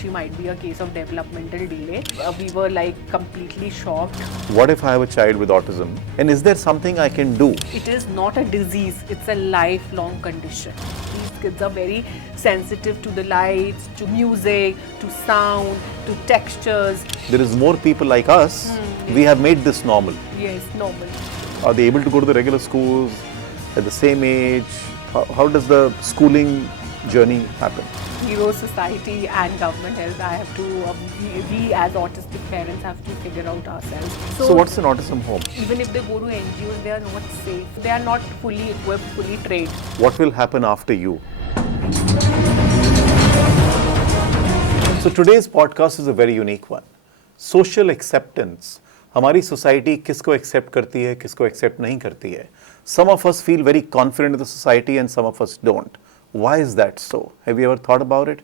she might be a case of developmental delay. We were like completely shocked. What if I have a child with autism? And is there something I can do? It is not a disease, it's a lifelong condition. These kids are very sensitive to the lights, to music, to sound, to textures. There is more people like us. We have made this normal. Yes, normal. Are they able to go to the regular schools at the same age? How does the schooling journey happen? Hero society and government health, I have to, we as autistic parents have to figure out ourselves. So what's an autism home? Even if they go to NGOs, they are not safe. They are not fully equipped, fully trained. What will happen after you? So today's podcast is a very unique one. Social acceptance. हमारी society किसको accept करती है, किसको accept नहीं करती है. Some of us feel very confident in the society and some of us don't. Why is that so? Have you ever thought about it?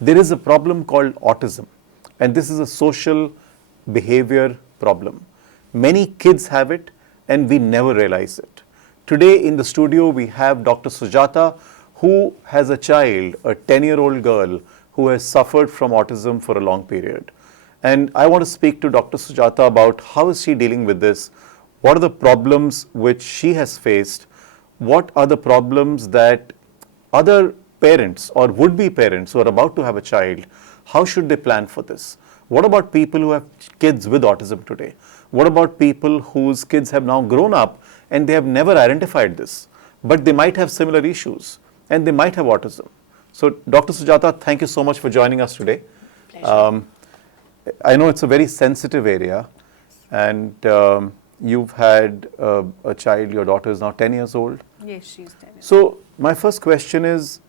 There is a problem called autism, and this is a social behavior problem. Many kids have it and we never realize it. Today in the studio we have Dr. Sujata, who has a child, a 10-year-old girl who has suffered from autism for a long period. And I want to speak to Dr. Sujata about how is she dealing with this, what are the problems which she has faced, what are the problems that other parents or would-be parents who are about to have a child, how should they plan for this? What about people who have kids with autism today? What about people whose kids have now grown up and they have never identified this, but they might have similar issues and they might have autism? So, Dr. Sujata, thank you so much for joining us today. Pleasure. I know it's a very sensitive area, and you've had a child, your daughter is now 10 years old. Yes, she's 10 years. So, my first question is,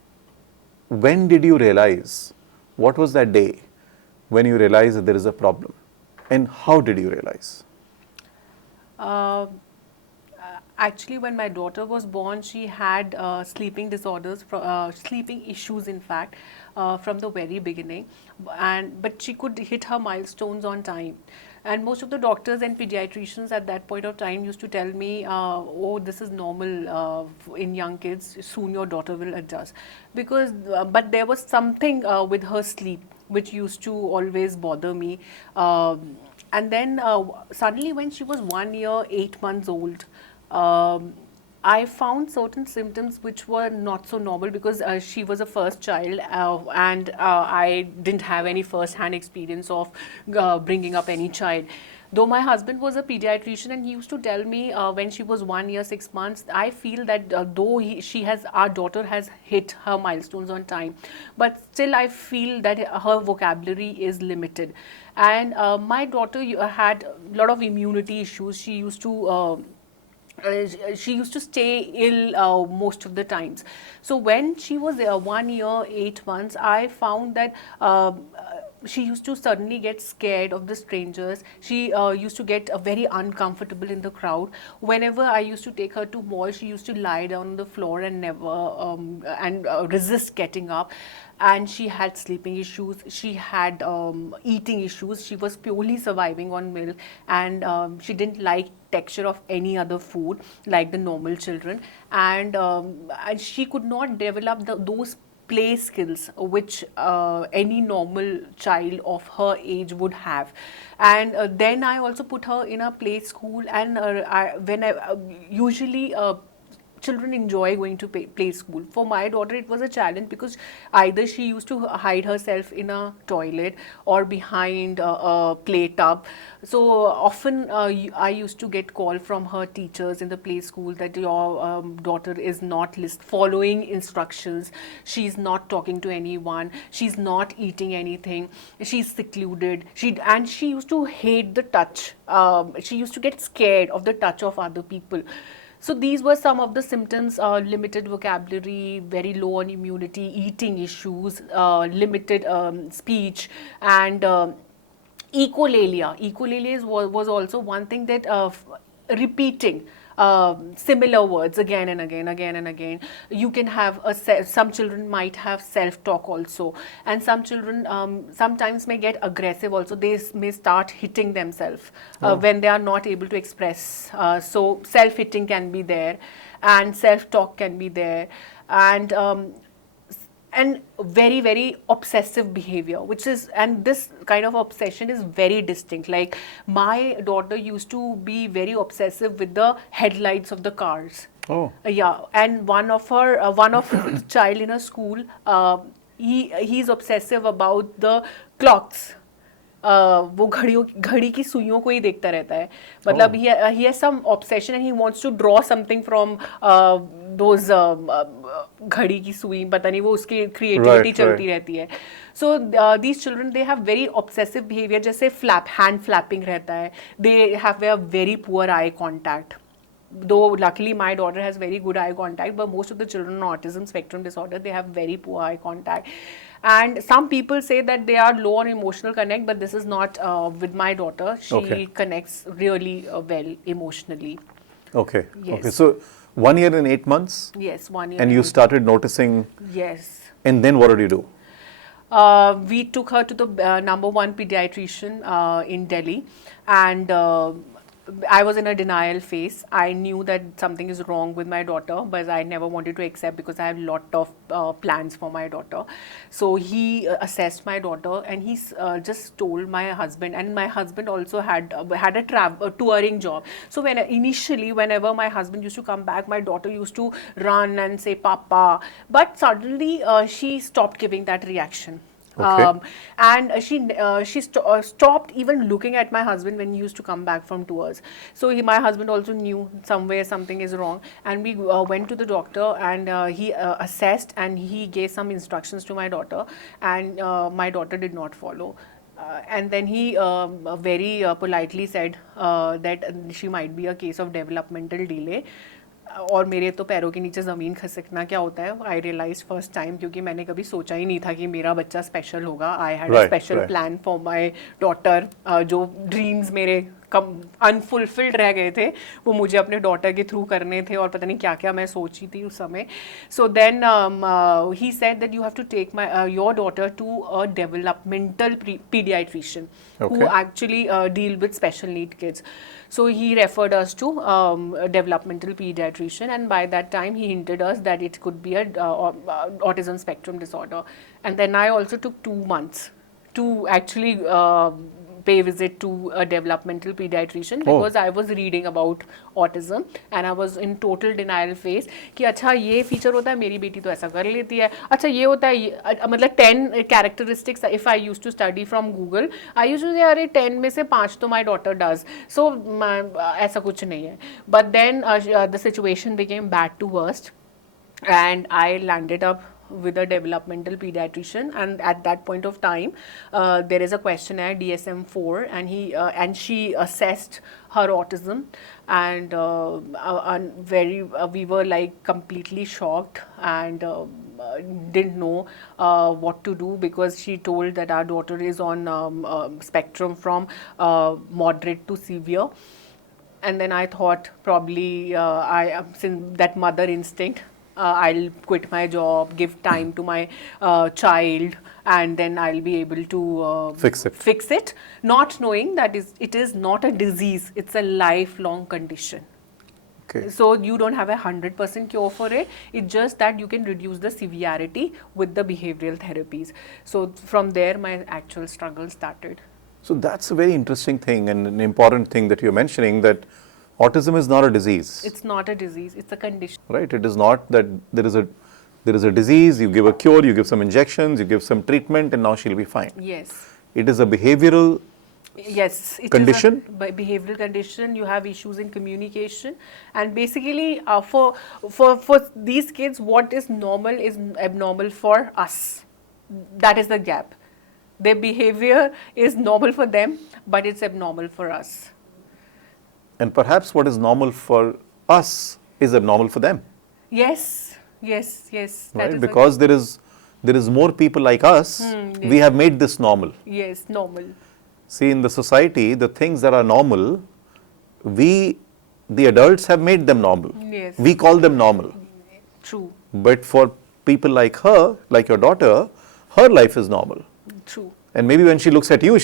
when did you realize, what was that day when you realized that there is a problem? And how did you realize? Actually, when my daughter was born, she had sleeping disorders, sleeping issues in fact, from the very beginning. But she could hit her milestones on time. And most of the doctors and pediatricians at that point of time used to tell me, oh, this is normal in young kids, soon your daughter will adjust. Because, but there was something with her sleep which used to always bother me. And then suddenly when she was 1 year, 8 months old, I found certain symptoms which were not so normal because she was a first child and I didn't have any first-hand experience of bringing up any child. Though my husband was a pediatrician and he used to tell me when she was 1 year, 6 months, I feel that though our daughter has hit her milestones on time, but still I feel that her vocabulary is limited. And my daughter had a lot of immunity issues. She used to stay ill most of the times. So when she was 1 year, 8 months, I found that she used to suddenly get scared of the strangers. She used to get very uncomfortable in the crowd. Whenever I used to take her to mall, she used to lie down on the floor and never resist getting up. And she had sleeping issues, she had eating issues, she was purely surviving on milk, and she didn't like texture of any other food like the normal children, and she could not develop those play skills which any normal child of her age would have. And then I also put her in a play school, and usually children enjoy going to play school. For my daughter, it was a challenge because either she used to hide herself in a toilet or behind a play tub. So often I used to get call from her teachers in the play school that your daughter is not following instructions, she's not talking to anyone, she's not eating anything, she's secluded. She used to hate the touch. She used to get scared of the touch of other people. So these were some of the symptoms: limited vocabulary, very low on immunity, eating issues, limited speech, and echolalia. Echolalia was also one thing that repeating similar words again and again, again and again. You can have some children might have self-talk also, and some children sometimes may get aggressive also. They may start hitting themselves when they are not able to express. So self-hitting can be there, and self-talk can be there, and and very, very obsessive behavior, and this kind of obsession is very distinct. Like, my daughter used to be very obsessive with the headlights of the cars. Oh. Yeah, and one of child in a school, he's obsessive about the clocks. वो घड़ी की सुइयों को ही देखता रहता है. मतलब he has some obsession and he wants to draw something from those घड़ी की सुई, पता नहीं वो उसकी creativity चलती रहती है. So these children, they have very obsessive behavior. जैसे hand flapping रहता है. They have a very poor eye contact. Though luckily my daughter has very good eye contact, but most of the children on autism spectrum disorder, they have very poor eye contact. And some people say that they are low on emotional connect, but this is not with my daughter. She connects really well emotionally. Okay. Yes. Okay. So 1 year and 8 months. Yes, 1 year. And you started noticing. Yes. And then what did you do? We took her to the #1 pediatrician in Delhi, and I was in a denial phase. I knew that something is wrong with my daughter, but I never wanted to accept because I have a lot of plans for my daughter. So he assessed my daughter, and he just told my husband, and my husband also had a touring job. So initially, whenever my husband used to come back, my daughter used to run and say "Papa," but suddenly she stopped giving that reaction. Okay. And she stopped even looking at my husband when he used to come back from tours. So my husband also knew somewhere something is wrong, and we went to the doctor, and he assessed, and he gave some instructions to my daughter, and my daughter did not follow. And then he very politely said that she might be a case of developmental delay. और मेरे तो पैरों के नीचे ज़मीन खिसकना क्या होता है, आई रियलाइज फर्स्ट टाइम, क्योंकि मैंने कभी सोचा ही नहीं था कि मेरा बच्चा स्पेशल होगा. I had a special plan for my daughter. जो ड्रीम्स मेरे अनफुलफिल्ड रह गए थे, वो मुझे अपने डॉटर के थ्रू करने थे, और पता नहीं क्या क्या मैं सोची थी उस समय. So then he said that you have to take your daughter to a developmental paediatrician who actually deal with special need kids. So he referred us to developmental pediatrician, and by that time he hinted us that it could be a autism spectrum disorder. And then I also took 2 months to actually pay visit to a developmental pediatrician, because I was reading about autism and I was in total denial phase कि अच्छा ये feature होता है, मेरी बेटी तो ऐसा कर लेती है, अच्छा ये होता है, मतलब 10 characteristics if I used to study from Google, I used to say अरे 10 में से 5 तो my daughter does, so ऐसा कुछ नहीं है. But then the situation became bad to worst, and I landed up with a developmental pediatrician, and at that point of time there is a questionnaire DSM-4, and she assessed her autism, and we were like completely shocked, and didn't know what to do, because she told that our daughter is on spectrum from moderate to severe. And then I thought probably since that mother instinct, I'll quit my job, give time to my child, and then I'll be able to fix it, not knowing that it is not a disease, it's a lifelong condition. Okay. So you don't have 100% cure for it. It's just that you can reduce the severity with the behavioral therapies. So from there, my actual struggle started. So that's a very interesting thing, and an important thing that you're mentioning, that autism is not a disease. It's not a disease, it's a condition. Right, it is not that there is a disease, you give a cure, you give some injections, you give some treatment, and now she'll be fine. Yes. It is a behavioral condition. Behavioral condition. You have issues in communication, and basically for these kids, what is normal is abnormal for us. That is the gap. Their behavior is normal for them, but it's abnormal for us. And perhaps what is normal for us is abnormal for them. Yes. Right? Because there is more people like us, yes. We have made this normal. Yes, normal. See, in the society, the things that are normal, the adults have made them normal. Yes. We call them normal. True. But for people like her, like your daughter, her life is normal. True. And maybe when she looks at you,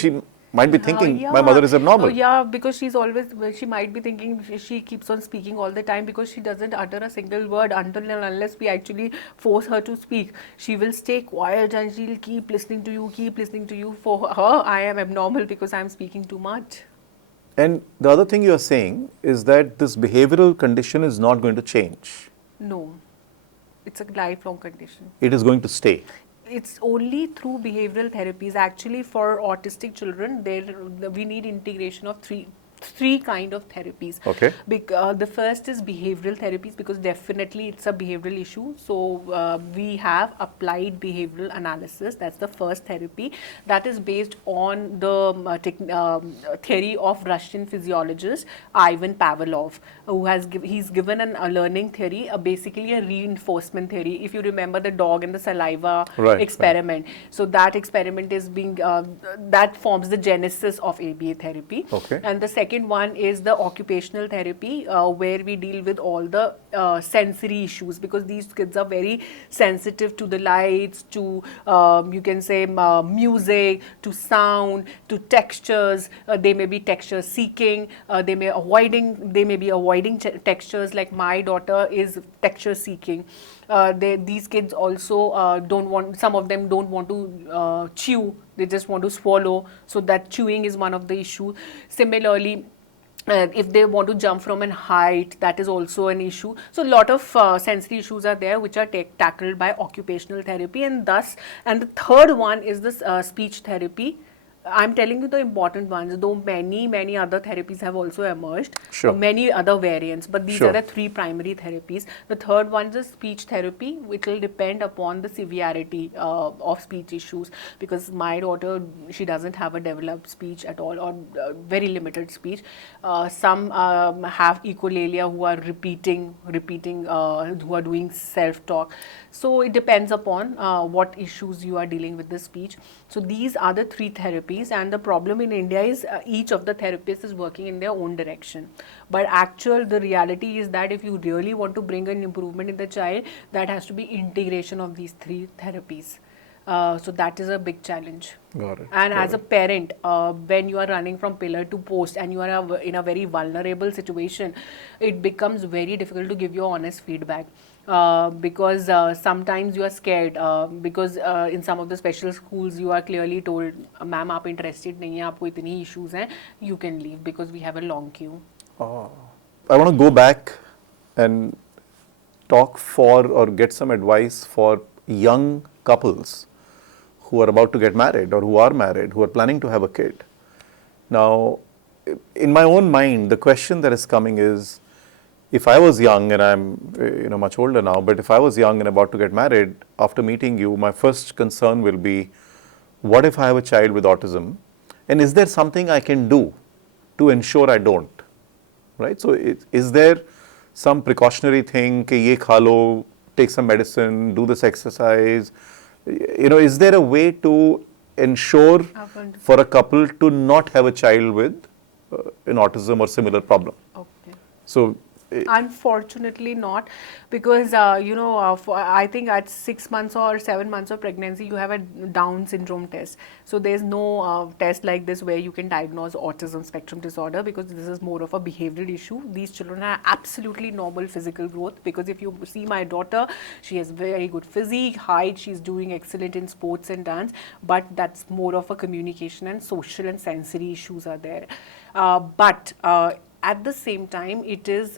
might be thinking Yeah. my mother is abnormal. Yeah, because she might be thinking, she keeps on speaking all the time because she doesn't utter a single word until and unless we actually force her to speak. She will stay quiet and she'll keep listening to you, keep listening to you. For her, I am abnormal because I'm speaking too much. And the other thing you are saying is that this behavioral condition is not going to change. No, it's a lifelong condition. It is going to stay. It's only through behavioral therapies. Actually, for autistic children, we need integration of three kind of therapies. Okay. The first is behavioral therapies, because definitely it's a behavioral issue. So we have applied behavioral analysis. That's the first therapy. That is based on the theory of Russian physiologist Ivan Pavlov, who he's given a learning theory, basically a reinforcement theory. If you remember the dog and the saliva experiment, so that experiment is being that forms the genesis of ABA therapy. Okay. And the second one is the occupational therapy, where we deal with all the sensory issues, because these kids are very sensitive to the lights, to you can say music, to sound, to textures. They may be texture seeking. They may be avoiding textures. Like my daughter is texture seeking. These kids also don't want. Some of them don't want to chew. They just want to swallow. So that chewing is one of the issues. Similarly, if they want to jump from a height, that is also an issue. So a lot of sensory issues are there, which are tackled by occupational therapy. And the third one is this speech therapy. I'm telling you the important ones, though many other therapies have also emerged, Sure. many other variants, but these Sure. are the three primary therapies. The third one is speech therapy, which will depend upon the severity of speech issues, because my daughter, she doesn't have a developed speech at all, or very limited speech. Some have echolalia, who are repeating, who are doing self-talk. So it depends upon what issues you are dealing with the speech. So these are the three therapies, and the problem in India is each of the therapists is working in their own direction. But the reality is that if you really want to bring an improvement in the child, that has to be integration of these three therapies. So that is a big challenge. Got it. And Got as a parent, when you are running from pillar to post and you are in a very vulnerable situation, it becomes very difficult to give your honest feedback. Because sometimes you are scared, because in some of the special schools you are clearly told, ma'am, aap interested nahi hai, aapko itni issues hain, you can leave, because we have a long queue. I want to go back and talk for or get some advice for young couples who are about to get married or who are married, who are planning to have a kid. Now, in my own mind, the question that is coming is, if I was young, and I'm much older now, but if I was young and about to get married, after meeting you, my first concern will be, what if I have a child with autism? And is there something I can do to ensure I don't? Right? So is there some precautionary thing, ke ye kha lo, take some medicine, do this exercise? Is there a way to ensure for a couple to not have a child with an autism or similar problem? Okay. So unfortunately not, because I think at 6 months or 7 months of pregnancy you have a Down syndrome test. So there's no test like this where you can diagnose autism spectrum disorder, because this is more of a behavioral issue. These children are absolutely normal physical growth, because if you see my daughter, she has very good physique, height, she's doing excellent in sports and dance, but that's more of a communication and social and sensory issues are there. But at the same time, it is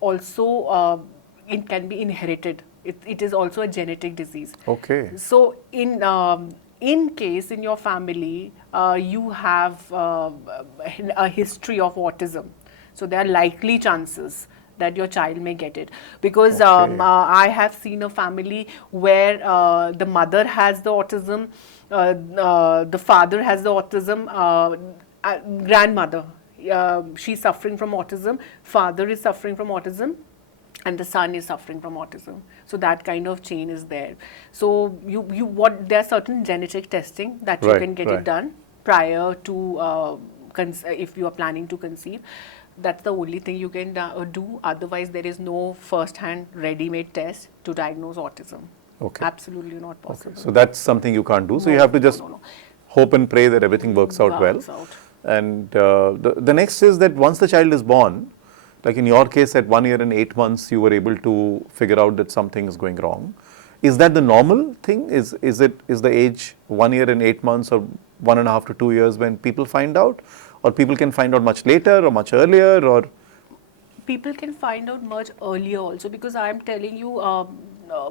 also, it can be inherited. It is also a genetic disease. Okay. So in case in your family you have a history of autism, so there are likely chances that your child may get it, because I have seen a family where the mother has the autism, the father has the autism, grandmother, she's suffering from autism, father is suffering from autism, and the son is suffering from autism. So that kind of chain is there. So there are certain genetic testing that you can get it done prior to if you are planning to conceive. That's the only thing you can do. Otherwise, there is no first-hand ready-made test to diagnose autism. Okay. Absolutely not possible. Okay. So that's something you can't do. So you have to just hope and pray that everything works out well. Works out. And the next is that once the child is born, like in your case, at 1 year and 8 months, you were able to figure out that something is going wrong. Is that the normal thing? Is the age 1 year and 8 months or 1.5 to 2 years when people find out, or people can find out much later or much earlier, or? People can find out much earlier also, because I'm telling you,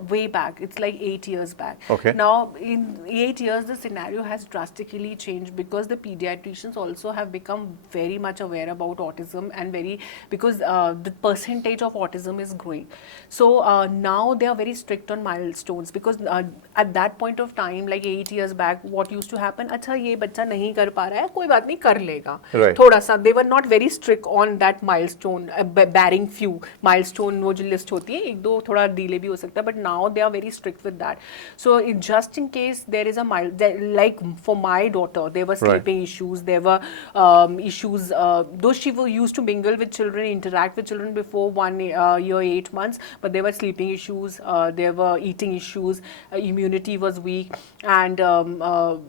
way back, it's like 8 years back. Okay. Now, in 8 years, the scenario has drastically changed, because the pediatricians also have become very much aware about autism, and because the percentage of autism is growing. So now they are very strict on milestones, because at that point of time, like 8 years back, what used to happen, अच्छा ये बच्चा नहीं कर पा रहा है, कोई बात नहीं, कर लेगा. Right. थोड़ा सा, they were not very strict on that milestone, barring few milestone, वो जो list होती है, एक दो थोड़ा delay भी हो सकता है, but now they are very strict with that. So just in case there is a like for my daughter, there were sleeping issues, there were issues, though she used to mingle with children, interact with children before 1 year 8 months, but there were sleeping issues, there were eating issues, immunity was weak, and her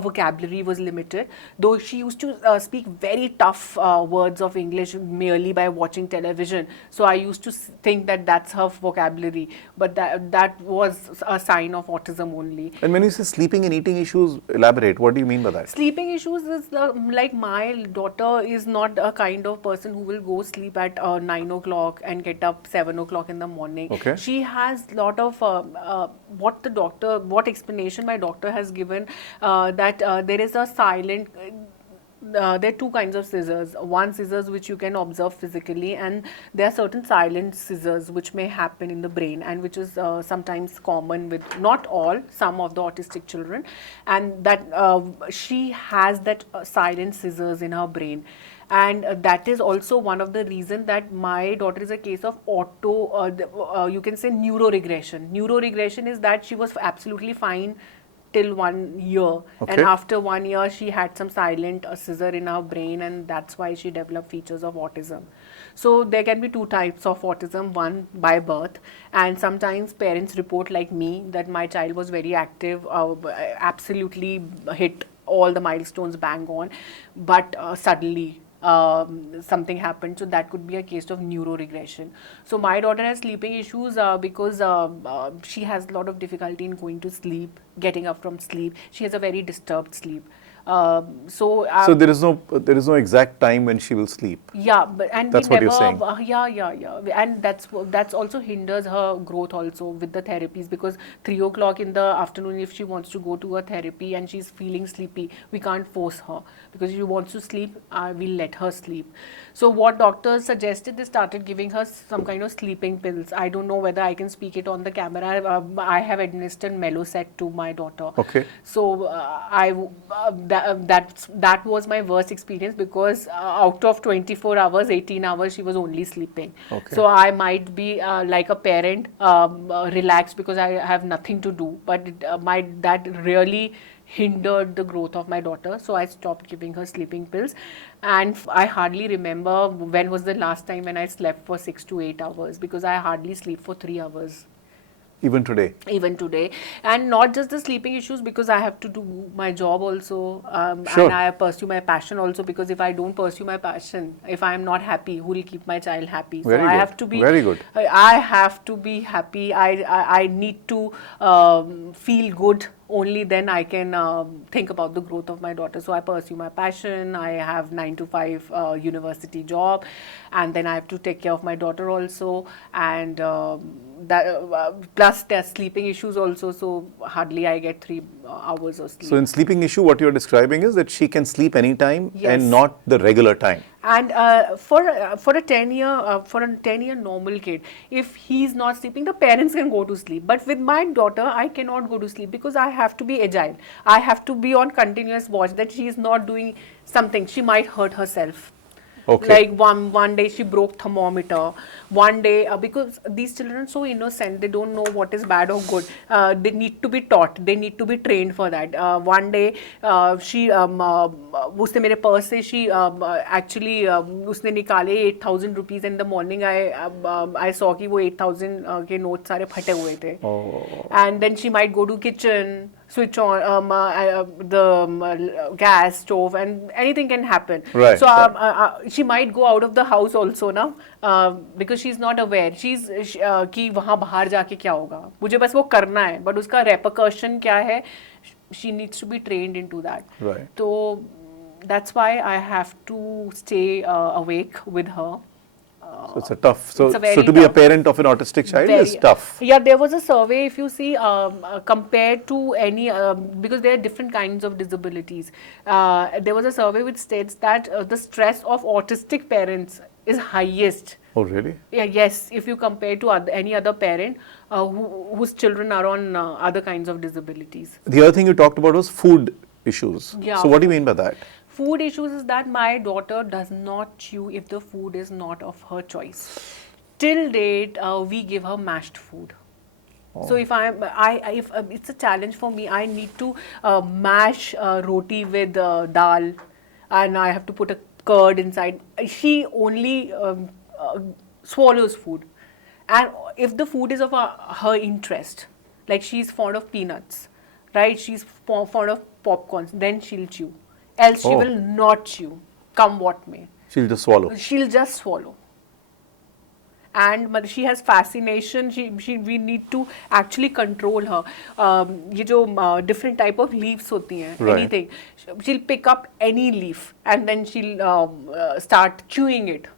vocabulary was limited, though she used to speak very tough words of English merely by watching television. So I used to think that that's her vocabulary, but that was a sign of autism only. And when you say sleeping and eating issues, elaborate. What do you mean by that? Sleeping issues is like my daughter is not a kind of person who will go sleep at 9 o'clock and get up 7 o'clock in the morning. Okay. She has lot of what explanation my doctor has given, that there is a silent. There are two kinds of scissors. One scissors which you can observe physically, and there are certain silent scissors which may happen in the brain, and which is sometimes common with not all, some of the autistic children, and that she has that silent scissors in her brain. And that is also one of the reasons that my daughter is a case of you can say neuroregression. Neuroregression is that she was absolutely fine till 1 year, and after 1 year she had some silent scissor in her brain, and that's why she developed features of autism. So there can be two types of autism, one by birth, and sometimes parents report like me that my child was very active, absolutely hit all the milestones bang on, but suddenly something happened. So that could be a case of neuroregression. So my daughter has sleeping issues because she has a lot of difficulty in going to sleep, getting up from sleep. She has a very disturbed sleep. So there is no exact time when she will sleep. Yeah, but and that's what you're saying. Yeah, and that's also hinders her growth also with the therapies, because 3 o'clock in the afternoon, if she wants to go to a therapy and she's feeling sleepy, we can't force her, because if she wants to sleep, we'll let her sleep. So what doctors suggested, they started giving her some kind of sleeping pills. I don't know whether I can speak it on the camera. I have administered Melocet to my daughter. Okay. So that was my worst experience, because out of 24 hours, 18 hours she was only sleeping. Okay. So I might be like a parent, relaxed because I have nothing to do, but that really hindered the growth of my daughter. So I stopped giving her sleeping pills, and I hardly remember when was the last time when I slept for 6 to 8 hours, because I hardly sleep for 3 hours. Even today? Even today. And not just the sleeping issues, because I have to do my job also, Sure. and I pursue my passion also, because if I don't pursue my passion, if I am not happy, who will keep my child happy? Very so good. I have to be Very good. I have to be happy. I need to feel good. Only then I can think about the growth of my daughter. So I pursue my passion. I have 9 to 5 university job, and then I have to take care of my daughter also, and plus there's sleeping issues also. So hardly I get 3 hours of sleep. So in sleeping issue, what you're describing is that she can sleep anytime and not the regular time. And for a 10-year normal kid, if he's not sleeping, the parents can go to sleep. But with my daughter, I cannot go to sleep, because I have to be agile. I have to be on continuous watch that she is not doing something. She might hurt herself. Okay. Like one day she broke thermometer. One day, because these children are so innocent, they don't know what is bad or good. They need to be taught. They need to be trained for that. One day she उसने मेरे purse से she actually उसने निकाले 8,000 rupees. In the morning I saw कि वो 8,000 के note सारे फटे हुए थे. Oh. And then she might go to kitchen, switch on the gas stove, and anything can happen. Right, So right. she might go out of the house also now, because she's not aware. कि वहाँ बाहर जाके क्या होगा, मुझे बस वो करना है, but उसका repercussion क्या है, she needs to be trained into that. Right. So that's why I have to stay awake with her. So it's a tough. So, It's a very so to be a tough. parent of an autistic child is tough. Yeah, there was a survey, if you see, compared to any, because there are different kinds of disabilities. There was a survey which states that the stress of autistic parents is highest. Oh, really? Yeah, yes, if you compare to any other parent whose children are on other kinds of disabilities. The other thing you talked about was food issues. Yeah. So what do you mean by that? Food issues is that my daughter does not chew if the food is not of her choice. Till date, we give her mashed food. So if if it's a challenge for me, I need to mash roti with dal, and I have to put a curd inside. She only swallows food, and if the food is of her interest, like she's fond of peanuts, right? She's fond of popcorns, then she'll chew. Else she will not chew, come what may. She'll just swallow. She'll just swallow. And she has fascination. We need to actually control her. ये जो different type of leaves होती हैं, Right. anything. She'll pick up any leaf and then she'll start chewing it.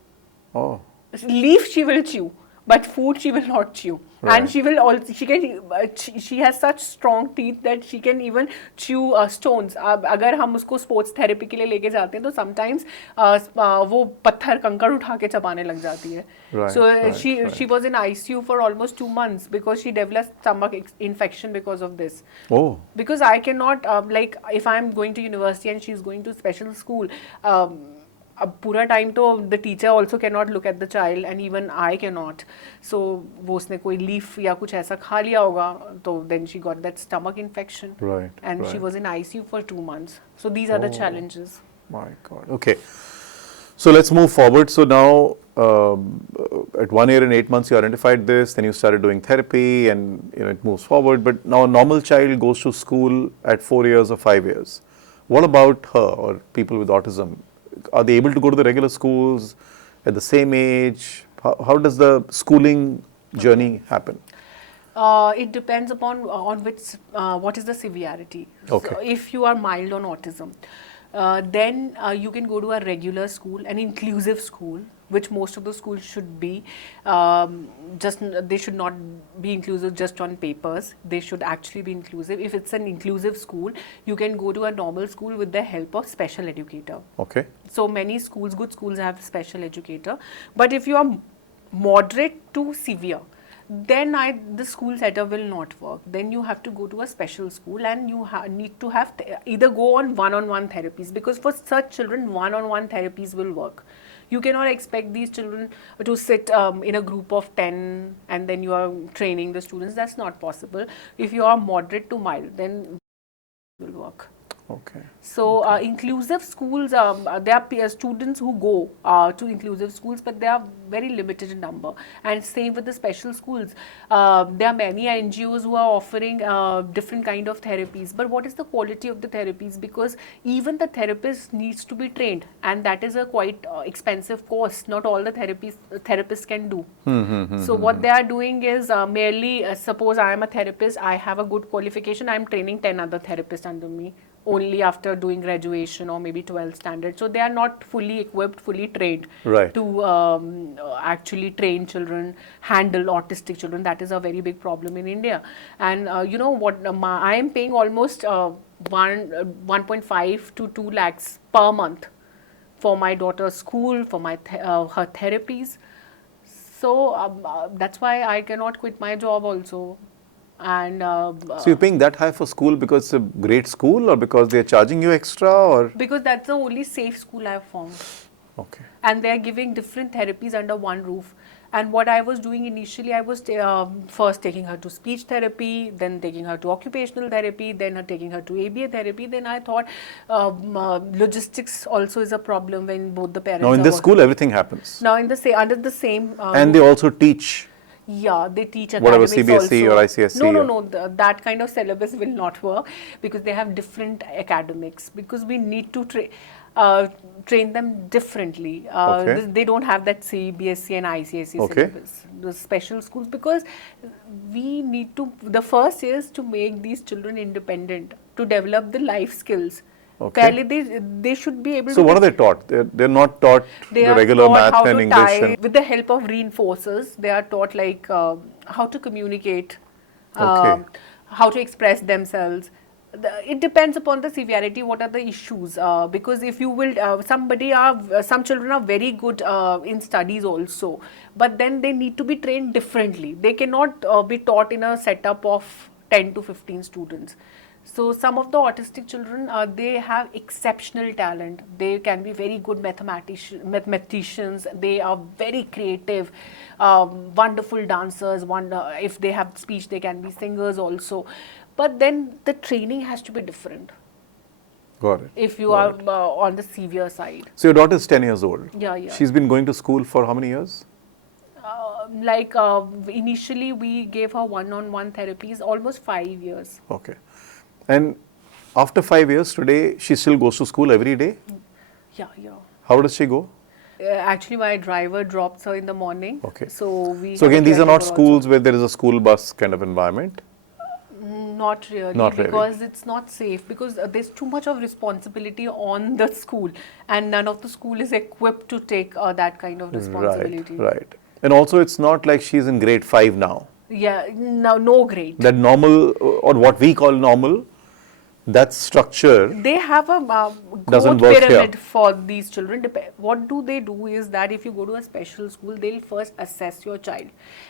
Oh. Leaf she will chew, but food she will not chew. Right. And she will also, she has such strong teeth that she can even chew stones. अगर हम उसको sports therapy के लिए लेके जाते हैं तो sometimes वो पत्थर कंकड़ उठा के चबाने लग जाती है. Right, So right, she was in ICU for almost 2 months because she developed stomach infection because of this. Oh. Because I cannot, like if I'm going to university and she's going to special school, अब पूरा time तो the teacher also cannot look at the child and even I cannot. So वो उसने कोई leaf या कुछ ऐसा खा लिया होगा, तो then she got that stomach infection. Right. And she was in ICU for 2 months. So these are the challenges. My God. Okay. So let's move forward. So now, at 1 year and 8 months, you identified this. Then you started doing therapy, and it moves forward. But now, a normal child goes to school at 4 years or 5 years. What about her or people with autism? Are they able to go to the regular schools at the same age? How does the schooling journey happen? It depends upon what is the severity. Okay. So if you are mild on autism, then you can go to a regular school, an inclusive school, which most of the schools should be. They should not be inclusive just on papers. They should actually be inclusive. If it's an inclusive school, you can go to a normal school with the help of special educator. Okay. So many schools, good schools have special educator. But if you are moderate to severe, then the school setup will not work. Then you have to go to a special school, and you need to have either go on one-on-one therapies, because for such children, one-on-one therapies will work. You cannot expect these children to sit in a group of 10 and then you are training the students. That's not possible. If you are moderate to mild, then it will work. Okay. So inclusive schools, there are students who go to inclusive schools, but they are very limited in number. And same with the special schools. There are many NGOs who are offering different kind of therapies. But what is the quality of the therapies? Because even the therapist needs to be trained, and that is a quite expensive course. Not all the therapists can do. So what they are doing is merely, suppose I am a therapist, I have a good qualification, I am training 10 other therapists under me, only after doing graduation or maybe 12th standard. So they are not fully equipped, fully trained to actually train children, handle autistic children. That is a very big problem in India. And you know what, I am paying almost 1.5 to 2 lakhs per month for my daughter's school, for my her therapies. So that's why I cannot quit my job also. And so you're paying that high for school because it's a great school, or because they're charging you extra, or? Because that's the only safe school I've found. Okay. And they're giving different therapies under one roof. And what I was doing initially, I was first taking her to speech therapy, then taking her to occupational therapy, then taking her to ABA therapy. Then I thought logistics also is a problem when both the parents Now in this school, everything happens. Now in the under the same and they also teach Yeah, they teach Whatever academics CBSE also. or ICSE No, no, or- no. That kind of syllabus will not work because they have different academics. Because we need to train them differently. Okay. They don't have that CBSE and ICSE Okay. syllabus. The special schools, because we need to. The first is to make these children independent, to develop the life skills. Okay. Fairly, they should be able So to. what are they taught? They're not taught They the are regular taught math how and to English tie and with the help of reinforcers. They are taught like how to communicate, Okay. how to express themselves. It depends upon the severity. What are the issues? Because if you will, some children are very good in studies also, but then they need to be trained differently. They cannot be taught in a setup of 10 to 15 students. So some of the autistic children, they have exceptional talent. They can be very good mathematicians. They are very creative, wonderful dancers. If they have speech, they can be singers also. But then the training has to be different got it. if you Got are it. on the severe side. So your daughter is 10 years old. Yeah, yeah. She's been going to school for how many years? Initially, we gave her one-on-one therapies, almost 5 years. Okay. And after 5 years, today she still goes to school every day. Yeah, yeah. How does she go? Actually, my driver drops her in the morning. Okay. So we. So have a again, these are not caregiver schools also. where there is a school bus kind of environment. Not really, Not really. because it's not safe. Because there's too much of responsibility on the school, and none of the school is equipped to take that kind of responsibility. Right, right. And also, it's not like she's in grade 5 now. Yeah, no grade. That normal, or what we call normal, that structure They have a doesn't growth work pyramid here. for these children. What do they do is that if you go to a special school, they'll first assess your child.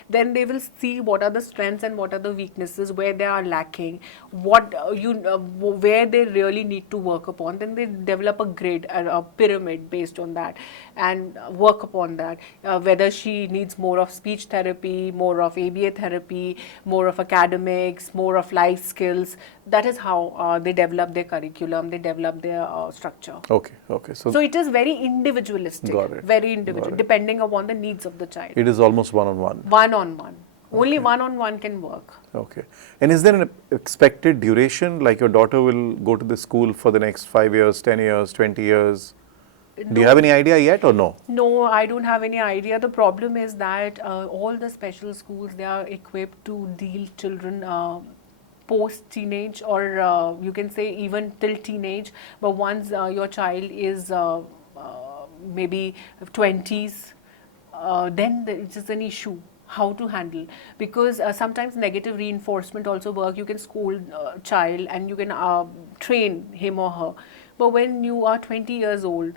Then they will see what are the strengths and what are the weaknesses, where they are lacking, where they really need to work upon. Then they develop a grade, a pyramid based on that, and work upon that. Whether she needs more of speech therapy, more of ABA therapy, more of academics, more of life skills. That is how they develop their curriculum, they develop their structure. Okay, okay. So, So it is very individualistic, Got it. very individual, Got it. depending upon the needs of the child. it is almost one-on-one. One-on-one. Only one-on-one can work. Okay. And is there an expected duration, like your daughter will go to the school for the next 5 years, 10 years, 20 years? Do you have any idea yet or no? No, I don't have any idea. The problem is that all the special schools, they are equipped to deal children post-teenage, or you can say even till teenage. But once your child is maybe 20s, then it is an issue how to handle, because sometimes negative reinforcement also work. You can scold child and you can train him or her, but when you are 20 years old,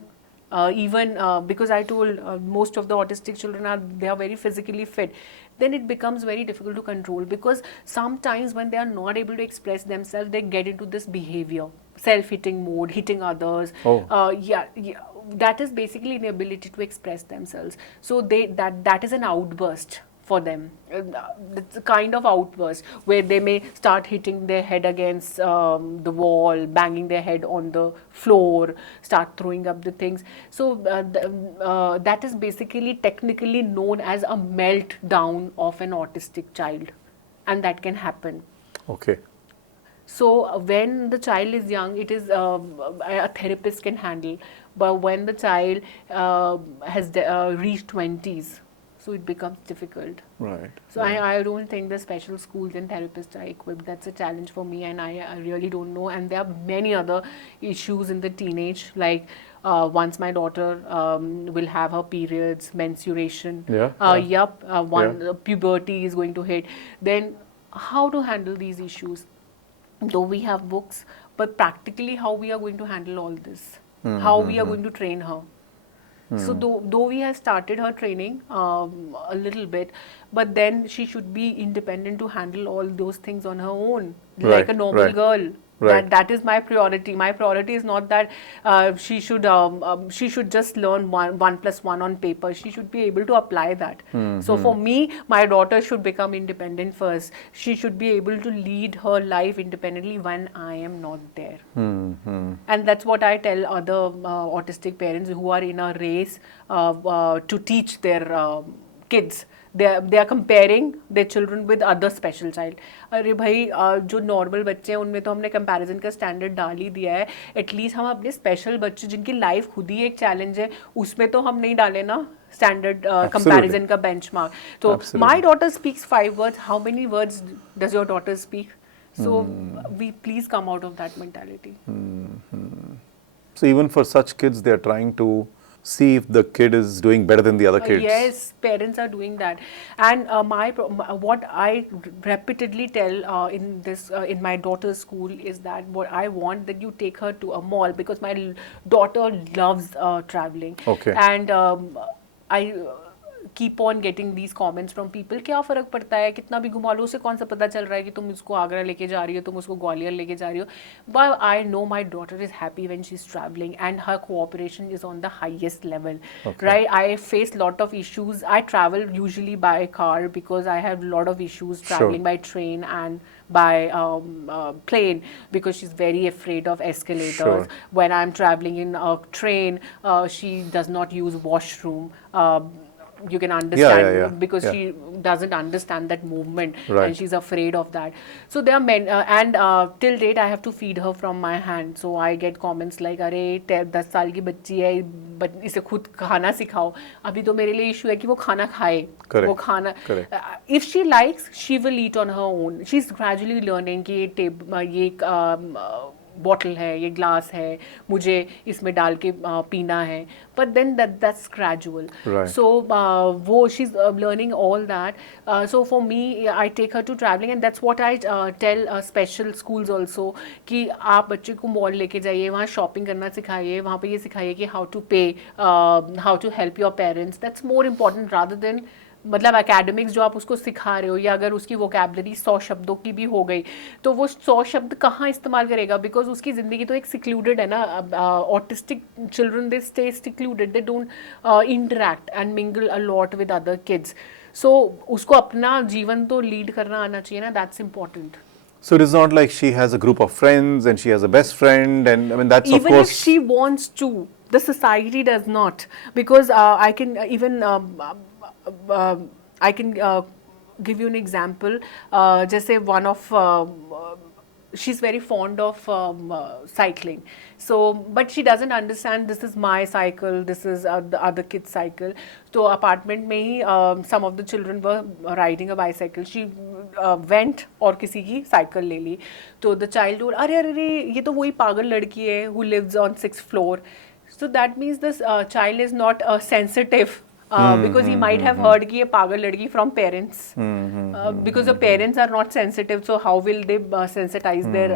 even because I told most of the autistic children are very physically fit, then it becomes very difficult to control, because sometimes when they are not able to express themselves, they get into this behavior, self-hitting mode, hitting others. Oh. Yeah, that is basically inability to express themselves. So that is an outburst for them. It's a kind of outburst where they may start hitting their head against the wall, banging their head on the floor, start throwing up the things. So that is basically technically known as a meltdown of an autistic child, and that can happen. Okay. So when the child is young, it is a therapist can handle. But when the child has reached 20s, so it becomes difficult. Right. So I don't think the special schools and therapists are equipped. That's a challenge for me, and I really don't know. And there are many other issues in the teenage, like once my daughter will have her periods, menstruation. Puberty is going to hit. Then how to handle these issues? Though we have books, but practically how we are going to handle all this? How we are going to train her? So though we have started her training a little bit, but then she should be independent to handle all those things on her own, like a normal girl. Right. That is my priority. My priority is not that she should just learn one plus one on paper. She should be able to apply that. So for me, my daughter should become independent first. She should be able to lead her life independently when I am not there. And that's what I tell other autistic parents who are in a race to teach their kids they are comparing their children with other special child. अरे भाई जो normal बच्चे हैं उनमें तो हमने comparison का standard डाल ही दिया है, एटलीस्ट हम अपने स्पेशल बच्चे जिनकी लाइफ खुद ही एक चैलेंज है उसमें तो हम नहीं डाले ना स्टैंडर्ड कंपैरिजन का बेंचमार्क. तो my daughter speaks 5 words. How many words does your daughter speak? So we please come out of that mentality. So even for such kids, they are trying to see if the kid is doing better than the other kids. Yes, parents are doing that. And what I repeatedly tell in my daughter's school is that what I want that you take her to a mall, because my daughter loves traveling. Okay. And I keep on getting these comments from people, क्या फ़र्क पड़ता है कितना भी घुमा लो, उसे कौन सा पता चल रहा है कि तुम उसको आगरा लेके जा रही हो, तुम उसको ग्वालियर लेके जा रही हो. But I know my daughter is happy when she's traveling and her cooperation is on the highest level. Okay. Right? I face lot of issues. I travel usually by car because I have lot of issues traveling by train and by plane, because she's very afraid of escalators. Sure. When I'm traveling in a train, she does not use washroom. You can understand because she doesn't understand that movement, and she's afraid of that. So there are men, and till date I have to feed her from my hand. So I get comments like, अरे 10 साल की बच्ची है, इसे खुद खाना सिखाओ. अभी तो मेरे लिए इशू है कि वो खाना खाए. वो खाना, if she likes, she will eat on her own. She's gradually learning कि ये बॉटल है, ये ग्लास है, मुझे इसमें डाल के पीना है. But then that's gradual. Right. So वो she's learning all that. So for me, I take her to traveling, and that's what I tell special schools also, कि आप बच्चे को मॉल लेके जाइए, वहाँ शॉपिंग करना सिखाइए, वहाँ पे ये सिखाइए कि how to pay, how to help your parents. That's more important rather than मतलब एकेडमिक्स जो आप उसको सिखा रहे हो, या अगर उसकी वोकैबलरी 100 शब्दों की भी हो गई तो वो 100 शब्द कहाँ इस्तेमाल करेगा, बिकॉज उसकी ज़िंदगी तो एक सिक्लूडेड है ना. Autistic children they stay secluded, they don't interact and mingle a lot with other kids. So उसको अपना जीवन तो लीड करना आना चाहिए ना. That's important. So it is not like she has a group of friends and she has a best friend, and I mean that's even of course. If she wants to, the society does not, because I can even I can give you an example. जैसे one of she's very fond of cycling. So, but she doesn't understand this is my cycle, this is the other kid's cycle. So apartment में ही some of the children were riding a bicycle. She went और किसी की cycle ले ली. तो the child told, अरे अरे ये तो वही पागल लड़की है who lives on 6th floor. So that means this child is not sensitive. Because he might have heard कि ये पागल लड़की from parents. Because the parents are not sensitive, so how will they sensitize their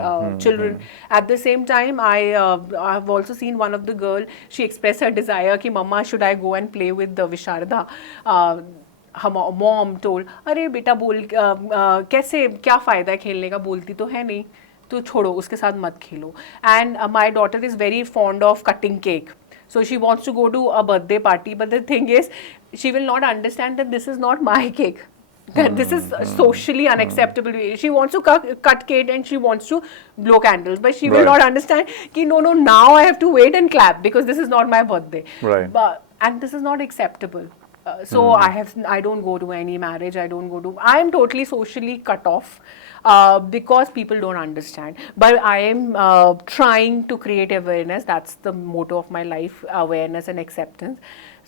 children? At the same time, I've also seen one of the girl, she expressed her desire कि mama, should I go and play with the Visharda? Mom told, अरे बेटा बोल कैसे, क्या फ़ायदा है खेलने का, बोलती तो है नहीं, तो छोड़ो, उसके साथ मत खेलो. And my daughter is very fond of cutting cake. So she wants to go to a birthday party, but the thing is, she will not understand that this is not my cake. That this is socially unacceptable. She wants to cut cake and she wants to blow candles, but she will not understand कि no, now I have to wait and clap because this is not my birthday. Right. And this is not acceptable. So I don't go to any marriage. I am totally socially cut off because people don't understand. But I am trying to create awareness. That's the motto of my life: awareness and acceptance.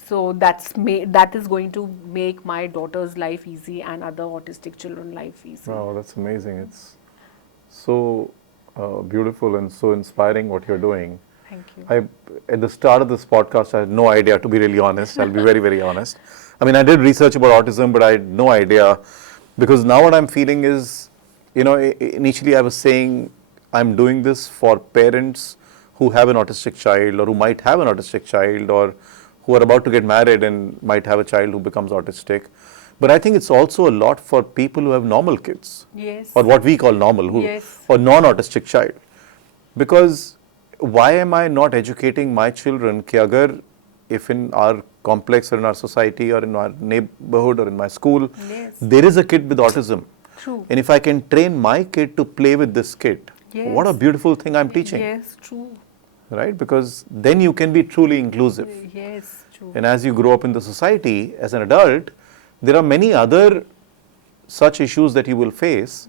So that is going to make my daughter's life easy and other autistic children's life easy. Wow, that's amazing. It's so beautiful and so inspiring what you're doing. Thank you. At the start of this podcast, I had no idea, to be really honest. I'll be very, very honest. I mean, I did research about autism, but I had no idea, because now what I'm feeling is, you know, initially I was saying I'm doing this for parents who have an autistic child or who might have an autistic child or who are about to get married and might have a child who becomes autistic. But I think it's also a lot for people who have normal kids. Yes. Or what we call normal, or non-autistic child. Because why am I not educating my children कि अगर if in our complex or in our society or in our neighborhood or in my school, there is a kid with autism. True. And if I can train my kid to play with this kid, what a beautiful thing I'm teaching. Yes, true. Right? Because then you can be truly inclusive. Yes, true. And as you grow up in the society as an adult, there are many other such issues that you will face,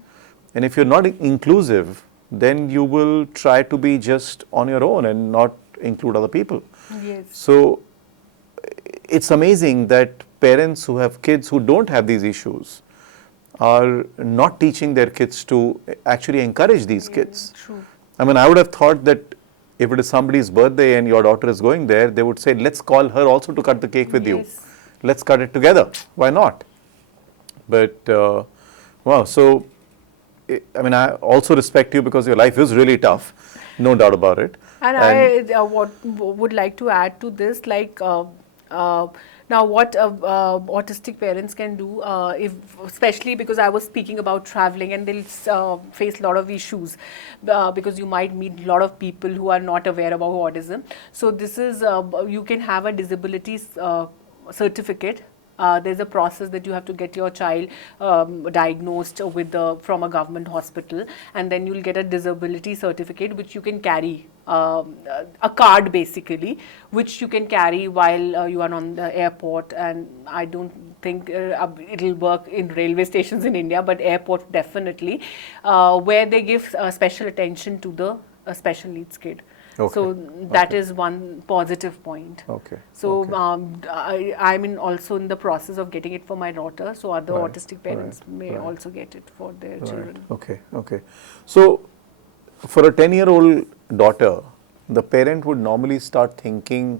and if you're not inclusive, then you will try to be just on your own and not include other people. Yes. So it's amazing that parents who have kids who don't have these issues are not teaching their kids to actually encourage these kids. True. I mean, I would have thought that if it is somebody's birthday and your daughter is going there, they would say, let's call her also to cut the cake with you. Yes. Let's cut it together. Why not? But, wow, so, I mean, I also respect you because your life is really tough, no doubt about it. And I would like to add to this, like, now what autistic parents can do, if, especially because I was speaking about traveling, and they'll face a lot of issues because you might meet a lot of people who are not aware about autism. So this is, you can have a disability certificate. There's a process that you have to get your child diagnosed with from a government hospital, and then you'll get a disability certificate which you can carry, a card basically, which you can carry while you are on the airport. And I don't think it'll work in railway stations in India, but airport definitely, where they give special attention to the special needs kid. Okay. So that is one positive point. Okay. So Okay. I'm also in the process of getting it for my daughter. So other Right, autistic parents right, may right. also get it for their children. Okay, okay. So, for a 10-year-old daughter, the parent would normally start thinking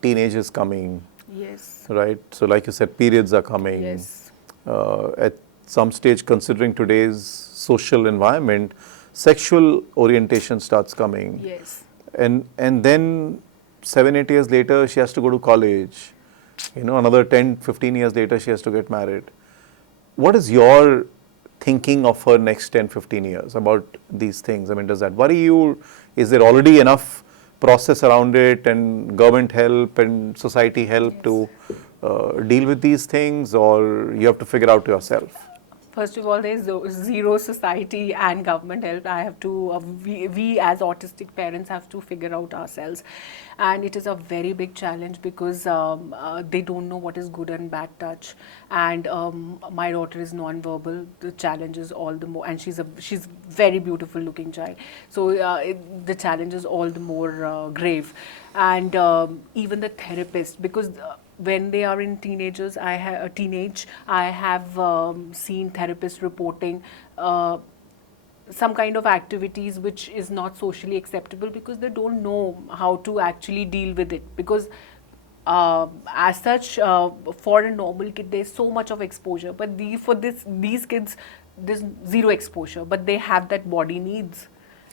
teenage is coming, Yes. right? So, like you said, periods are coming. Yes. At some stage, considering today's social environment, sexual orientation starts coming. Yes. And then 7-8 years later, she has to go to college. You know, another 10-15 years later, she has to get married. What is your thinking of her next 10-15 years about these things? I mean, does that worry you? Is there already enough process around it and government help and society help to deal with these things, or you have to figure out yourself? First of all, there is zero society and government help. I have to, we as autistic parents have to figure out ourselves. And it is a very big challenge because they don't know what is good and bad touch. And my daughter is non-verbal. The challenge is all the more, and she's very beautiful looking child. So the challenge is all the more grave. And even the therapist, because when they are in teenagers, I have seen therapists reporting some kind of activities which is not socially acceptable because they don't know how to actually deal with it. Because as such, for a normal kid, there's so much of exposure, but these kids, there's zero exposure, but they have that body needs.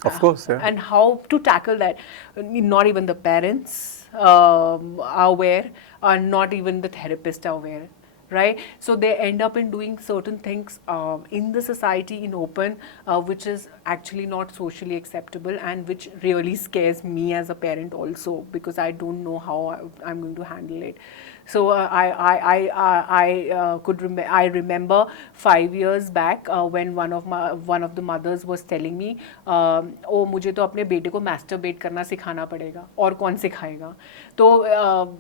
Of course, yeah. And how to tackle that? Not even the parents are aware, or not even the therapist are aware, right? So they end up in doing certain things in the society in open, which is actually not socially acceptable, and which really scares me as a parent also, because I don't know how I'm going to handle it. So I remember 5 years back when one of the mothers was telling me, ओ मुझे तो अपने बेटे को masturbate करना सिखाना पड़ेगा, और कौन सिखाएगा? तो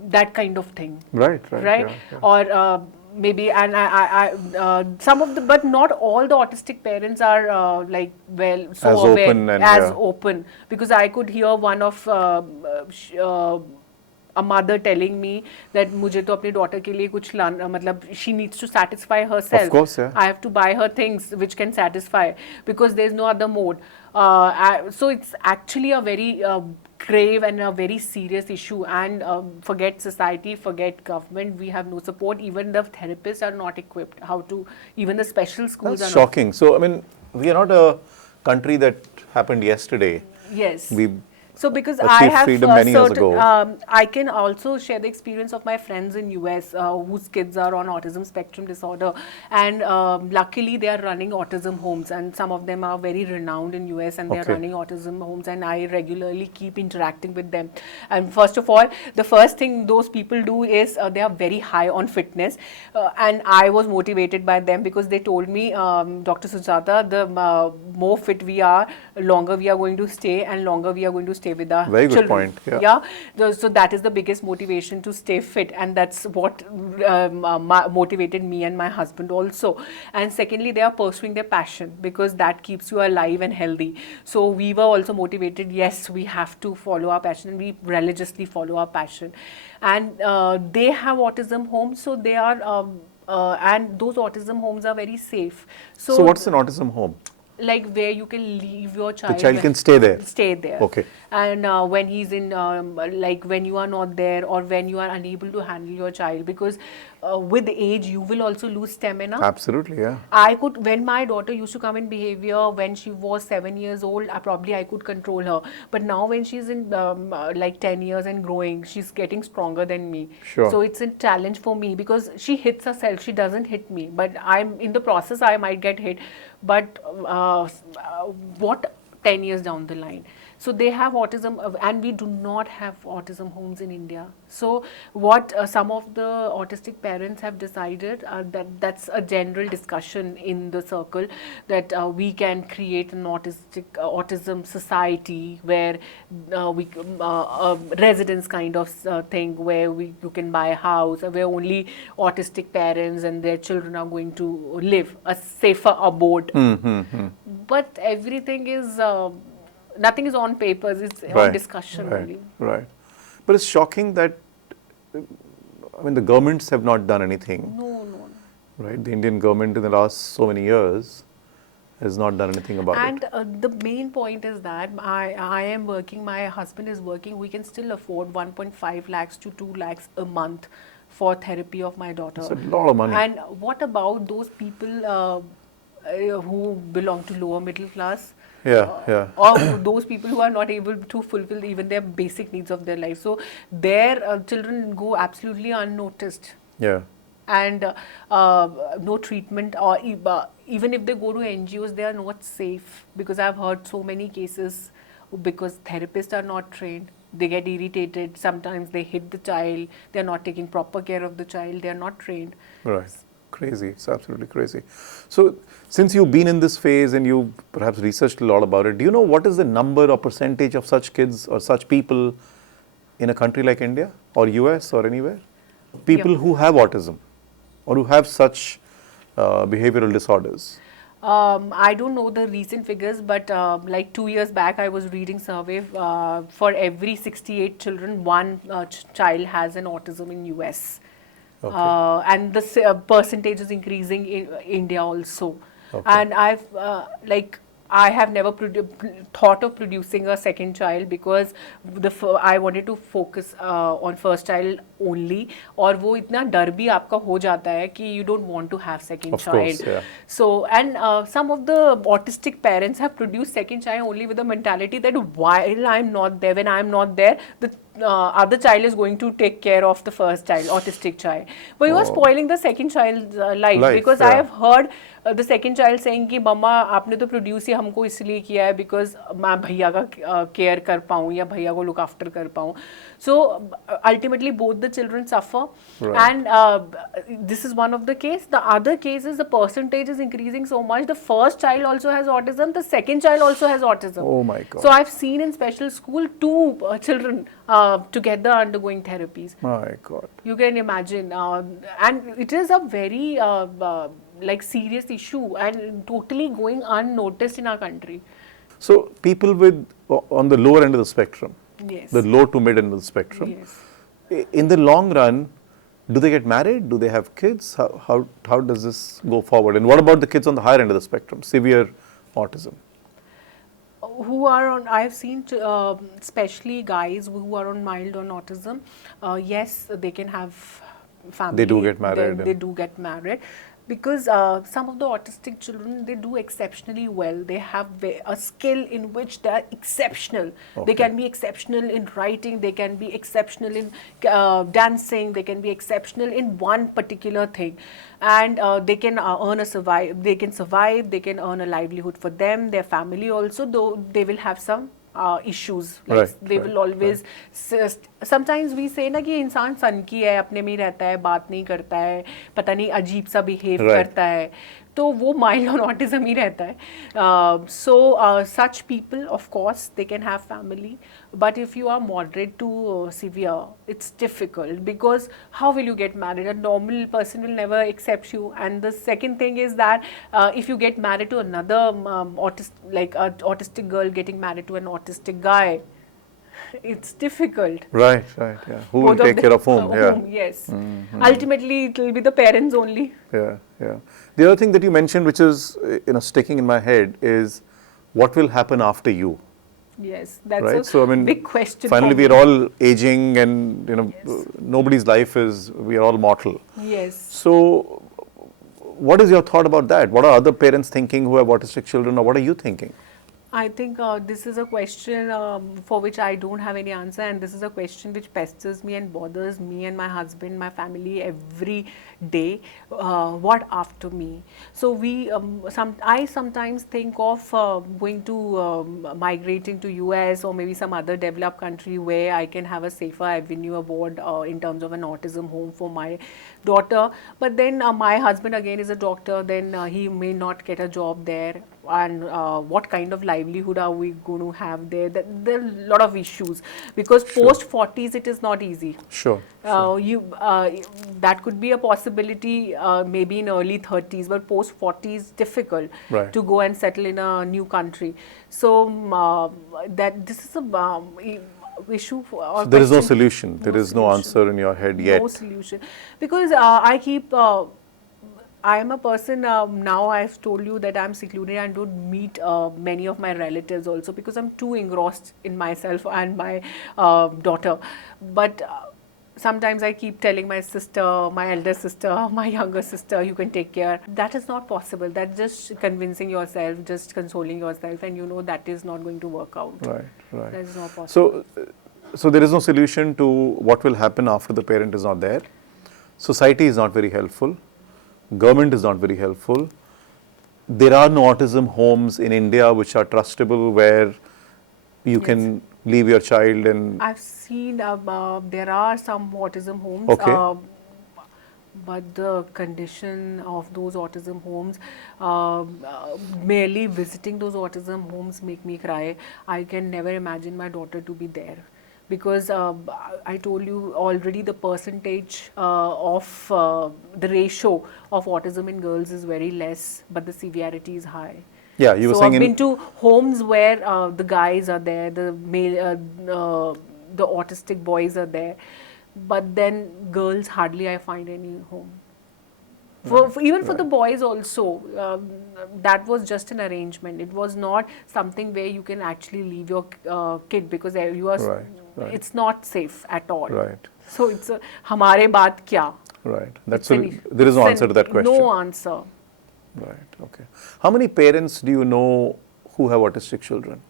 that kind of thing. Right. Yeah. Or maybe, and some of the, but not all the autistic parents are like, well, so as aware, open and open, because I could hear one of a mother telling me that मुझे तो अपनी daughter के लिए कुछ लाना, मतलब she needs to satisfy herself. Of course, yeah. I have to buy her things which can satisfy, because there's no other mode. So it's actually a very grave and a very serious issue, and forget society, forget government, we have no support. Even the therapists are not equipped how to, even the special schools That's are shocking. So, I mean, we are not a country that happened yesterday. Yes. We So because achieved I have freedom many years ago. I can also share the experience of my friends in US whose kids are on autism spectrum disorder, and luckily they are running autism homes, and some of them are very renowned in US, and they are Okay. running autism homes, and I regularly keep interacting with them. And first of all, the first thing those people do is they are very high on fitness, and I was motivated by them because they told me, Dr. Sujata, the more fit we are, longer we are going to stay, and longer we are going to stay okay with the Very good children. point, yeah. So that is the biggest motivation to stay fit, and that's what motivated me and my husband also. And secondly, they are pursuing their passion because that keeps you alive and healthy. So we were also motivated, yes, we have to follow our passion, and we religiously follow our passion. And they have autism homes, so they are and those autism homes are very safe. So what's an autism home? Like where you can leave your child. The child can stay there? Stay there. Okay. And when he's in, like when you are not there, or when you are unable to handle your child, because with age you will also lose stamina. Absolutely, yeah. When my daughter used to come in behavior when she was 7 years old, I could control her. But now when she's in like 10 years and growing, she's getting stronger than me. Sure. So it's a challenge for me because she hits herself. She doesn't hit me, but I'm in the process. I might get hit, but what 10 years down the line? So they have autism, and we do not have autism homes in India. So what some of the autistic parents have decided, that's a general discussion in the circle, that we can create an autism society where we residence kind of thing, where you can buy a house where only autistic parents and their children are going to live, a safer abode. But everything is nothing is on papers, it's on discussion only. Right. But it's shocking that, I mean, the governments have not done anything. No. Right? The Indian government in the last so many years has not done anything about it. And the main point is that I am working, my husband is working, we can still afford 1.5 lakhs to 2 lakhs a month for therapy of my daughter. It's a lot of money. And what about those people who belong to lower middle class? Or those people who are not able to fulfill even their basic needs of their life. So their children go absolutely unnoticed. Yeah. And no treatment, or even if they go to NGOs, they are not safe, because I've heard so many cases because therapists are not trained. They get irritated. Sometimes they hit the child. They're not taking proper care of the child. They're not trained. Right. Crazy. It's absolutely crazy. So, since you've been in this phase and you've perhaps researched a lot about it, do you know what is the number or percentage of such kids or such people in a country like India or US or anywhere? People who have autism or who have such behavioral disorders? I don't know the recent figures, but like 2 years back, I was reading survey. For every 68 children, one child has an autism in US. Okay. And the percentage is increasing in India also. Okay. And I have never thought of producing a second child, because I wanted to focus on first child only. और वो इतना डर भी आपका हो जाता है कि you don't want to have second of child. Course, yeah. So, and some of the autistic parents have produced second child only with the mentality that while I'm not there, when I'm not there, the other child is going to take care of the first child, autistic child. But you are spoiling the second child's life, because I have heard the second child saying कि मम्मा आपने तो produce ही हमको इसलिए किया है because मैं भैया का केयर कर पाऊँ या भैया को लुक आफ्टर कर पाऊँ. So ultimately both the children suffer. Right. And this is one of the case. The other case is the percentage is increasing so much. The first child also has autism. The second child also has autism. Oh my God. So I've seen in special school 2 children together undergoing therapies. My God. You can imagine. And it is a very like serious issue and totally going unnoticed in our country. So people with on the lower end of the spectrum, yes, the low to mid end of the spectrum, yes, in the long run, do they get married? Do they have kids? How does this go forward? And what about the kids on the higher end of the spectrum, severe autism? Who are on, I've seen especially guys who are on mild on autism, yes, they can have family. They do get married. They do get married. Because some of the autistic children, they do exceptionally well. They have a skill in which they are exceptional. Okay. They can be exceptional in writing, they can be exceptional in dancing, they can be exceptional in one particular thing. And they can survive, they can earn a livelihood for them, their family also, though they will have some issues. Like they will always, sometimes we say ना कि इंसान सनकी है, अपने में ही रहता है, बात नहीं करता है, पता नहीं अजीब सा behave करता है. तो वो माइल्ड ऑन ऑटिज्म ही रहता है. So such people of course they can have family, but if you are moderate to severe, it's difficult, because how will you get married? A normal person will never accept you. And the second thing is that if you get married to another autistic girl getting married to an autistic guy, it's difficult. Right, yeah. Who will Both of take them, care of whom? Yeah. whom, yes. Ultimately, it will be the parents only. Yeah. The other thing that you mentioned, which is sticking in my head, is what will happen after you, Yes, that's right? a So I mean, big question. finally for we me. are all aging, and Yes. nobody's life is, we are all mortal. Yes. So, what is your thought about that? What are other parents thinking who have autistic children, or what are you thinking? I think this is a question for which I don't have any answer, and this is a question which pesters me and bothers me and my husband, my family every day. What after me? So I sometimes think of going to migrating to US or maybe some other developed country where I can have a safer avenue aboard in terms of an autism home for my daughter. But then my husband again is a doctor, then he may not get a job there, and what kind of livelihood are we going to have there? There are a lot of issues, because Sure. post 40s it is not easy. Sure. That could be a possibility maybe in early 30s, but post 40s difficult Right. to go and settle in a new country. So that this is a issue for, or So there is no question. solution. There is no solution. answer in your head No yet. solution, because I am a person, now I've told you that I'm secluded and don't meet many of my relatives also, because I'm too engrossed in myself and my daughter. But sometimes I keep telling my sister, my elder sister, my younger sister, you can take care. That is not possible. That's just convincing yourself, just consoling yourself, and that is not going to work out. Right. That is not possible. So there is no solution to what will happen after the parent is not there. Society is not very helpful. Government is not very helpful. There are no autism homes in India which are trustable, where you Yes. can leave your child and I've seen there are some autism homes. Okay. But the condition of those autism homes, merely visiting those autism homes make me cry. I can never imagine my daughter to be there, because I told you already, the percentage of the ratio of autism in girls is very less, but the severity is high. yeah, you were So saying I've in been to homes where the guys are there, the male, the autistic boys are there, but then girls hardly I find any home. Even for the boys also, that was just an arrangement. It was not something where you can actually leave your kid, because you are. Right. It's not safe at all. Right. So it's a हमारे बात क्या? Right. That's It's an- there is no it's answer to that question. No answer. Right. Okay. How many parents do you know who have autistic children?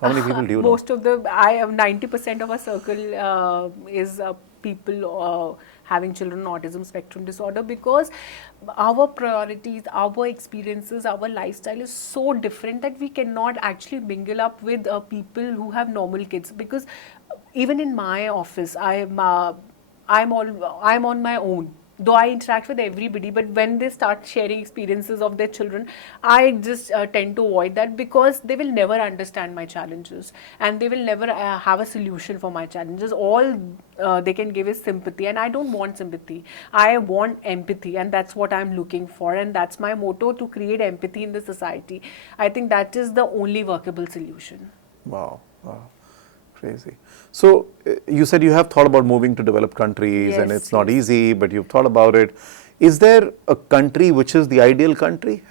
How many people do you know? Most of the, I have 90% of our circle is people having children on autism spectrum disorder, because our priorities, our experiences, our lifestyle is so different that we cannot actually mingle up with people who have normal kids. Because even in my office, I'm on my own. Though I interact with everybody, but when they start sharing experiences of their children, I just tend to avoid that, because they will never understand my challenges, and they will never have a solution for my challenges. All they can give is sympathy, and I don't want sympathy. I want empathy, and that's what I'm looking for, and that's my motto, to create empathy in the society. I think that is the only workable solution. Wow. Crazy. So you said you have thought about moving to developed countries, and Yes, it's not yes. easy, but you've thought about it. Is there a country which is the ideal country?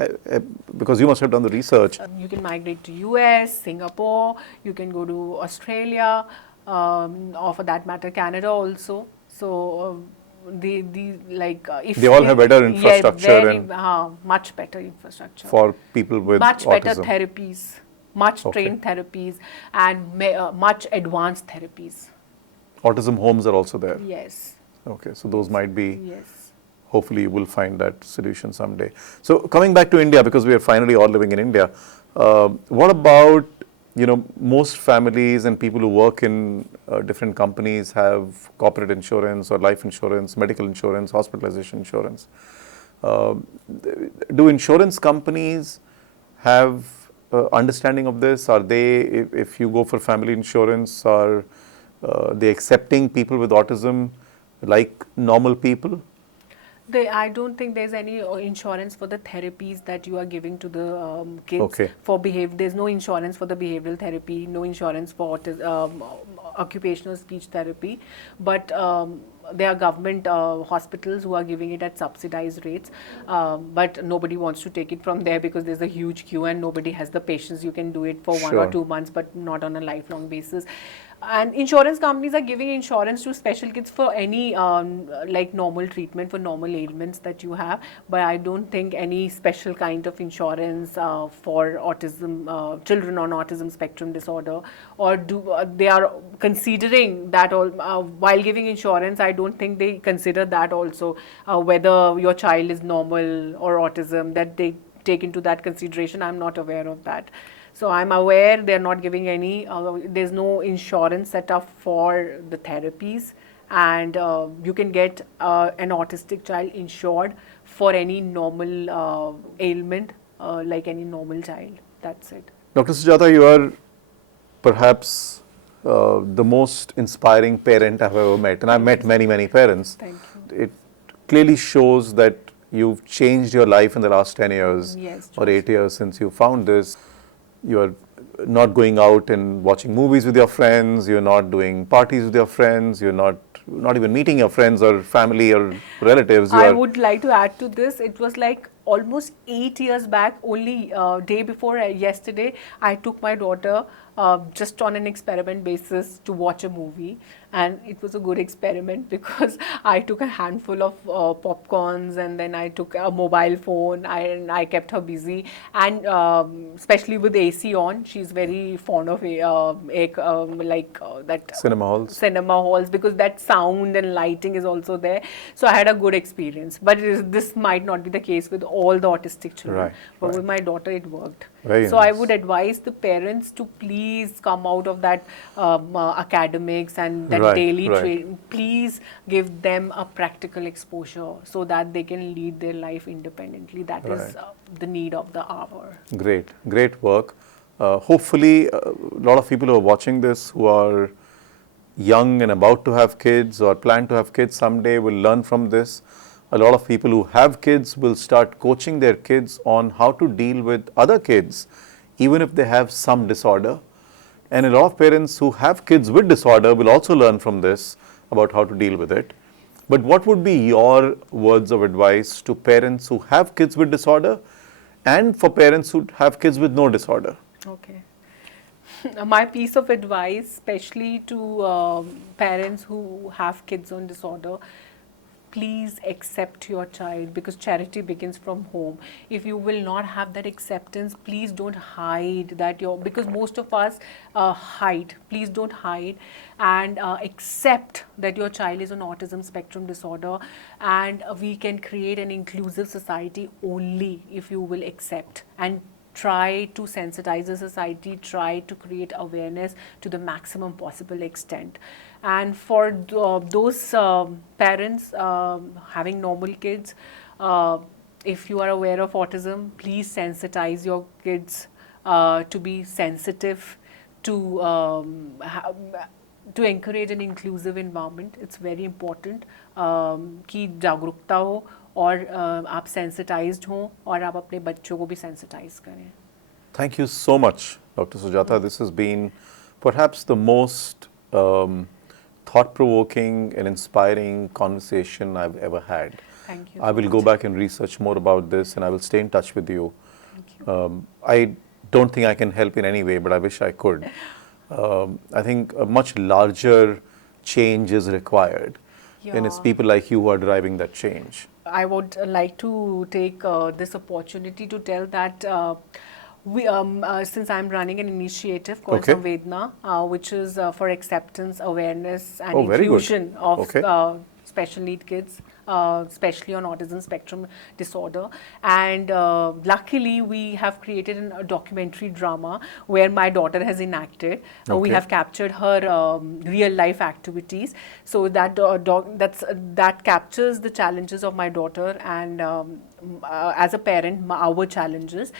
Because you must have done the research. You can migrate to US, Singapore, you can go to Australia, or for that matter Canada also. So if They all have better yeah, infrastructure very, and much better infrastructure, for people with much better autism. therapies, much Okay. trained therapies, and much advanced therapies. Autism homes are also there. Yes, Okay, so those might be, yes. hopefully you will find that solution someday. So coming back to India, because we are finally all living in India, what about, most families and people who work in different companies have corporate insurance or life insurance, medical insurance, hospitalization insurance. do insurance companies have understanding of this? Are they, if you go for family insurance, are they accepting people with autism like normal people? I don't think there's any insurance for the therapies that you are giving to the kids Okay. for behave. There's no insurance for the behavioral therapy, no insurance for occupational speech therapy, but there are government hospitals who are giving it at subsidized rates, but nobody wants to take it from there because there's a huge queue and nobody has the patience. You can do it for 1 or 2 months, but not on a lifelong basis. And insurance companies are giving insurance to special kids for any like normal treatment for normal ailments that you have, but I don't think any special kind of insurance for autism, children on autism spectrum disorder, or they are considering that all while giving insurance. I don't think they consider that also, whether your child is normal or autism, that they take into that consideration. I'm not aware of that. So I'm aware they're not giving any, there's no insurance set up for the therapies, and you can get an autistic child insured for any normal ailment, like any normal child. That's it. Dr. Sujata, you are perhaps the most inspiring parent I've ever met, and I've met many, many parents. Thank you. It clearly shows that you've changed your life in the last 10 years Yes, or 8 years since you found this. You are not going out and watching movies with your friends, you're not doing parties with your friends, you're not even meeting your friends or family or relatives. I would like to add to this. It was like almost 8 years back, only day before yesterday, I took my daughter just on an experiment basis to watch a movie, and it was a good experiment because I took a handful of popcorns, and then I took a mobile phone, and I kept her busy, and especially with AC on, she's very fond of that cinema halls, because that sound and lighting is also there. So I had a good experience, but this might not be the case with all the autistic children. Right, But right. with my daughter, it worked. Very So I nice. would advise the parents to please come out of that academics and that Right, daily right. training. Please give them a practical exposure so that they can lead their life independently. That is Right. the need of the hour. Great, great work. Hopefully, a lot of people who are watching this who are young and about to have kids or plan to have kids someday will learn from this. A lot of people who have kids will start coaching their kids on how to deal with other kids, even if they have some disorder. And a lot of parents who have kids with disorder will also learn from this about how to deal with it. But what would be your words of advice to parents who have kids with disorder and for parents who have kids with no disorder? Okay. My piece of advice, especially to parents who have kids on disorder, please accept your child, because charity begins from home. If you will not have that acceptance, please don't hide that because most of us hide. Please don't hide, and accept that your child is on autism spectrum disorder, and we can create an inclusive society only if you will accept and try to sensitize the society, try to create awareness to the maximum possible extent. And for those parents having normal kids, if you are aware of autism, please sensitize your kids to be sensitive, to encourage an inclusive environment. It's very important कि जागरूकता हो और आप sensitized हों और आप अपने बच्चों को भी sensitize करें. Thank you so much, Dr. Sujata. This has been perhaps the most thought-provoking and inspiring conversation I've ever had. Thank you. I will go back and research more about this, and I will stay in touch with you. Thank you. I don't think I can help in any way, but I wish I could. I think a much larger change is required, and it's Yeah. people like you who are driving that change. I would like to take this opportunity to tell that since I'm running an initiative called Okay. Samvedna, which is for acceptance, awareness, and Oh, very good. inclusion of Okay. special need kids, especially on autism spectrum disorder. And luckily, we have created a documentary drama where my daughter has enacted. We Okay. have captured her real life activities. So that that captures the challenges of my daughter and as a parent, our challenges.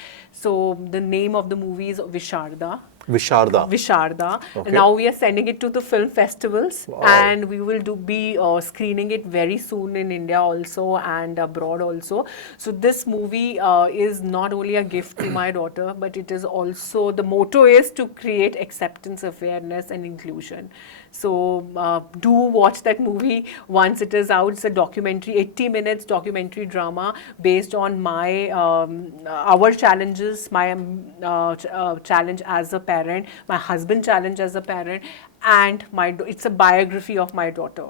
So the name of the movie is Visharda. Visharda. Visharda. Okay. Now we are sending it to the film festivals, Wow. and we will be screening it very soon in India also and abroad also. So this movie is not only a gift to my daughter, but it is also, the motto is to create acceptance, awareness, and inclusion. So do watch that movie once it is out. It's a documentary, 80 minutes documentary drama based on my our challenges, my challenge as a parent, my husband challenge as a parent, and it's a biography of my daughter.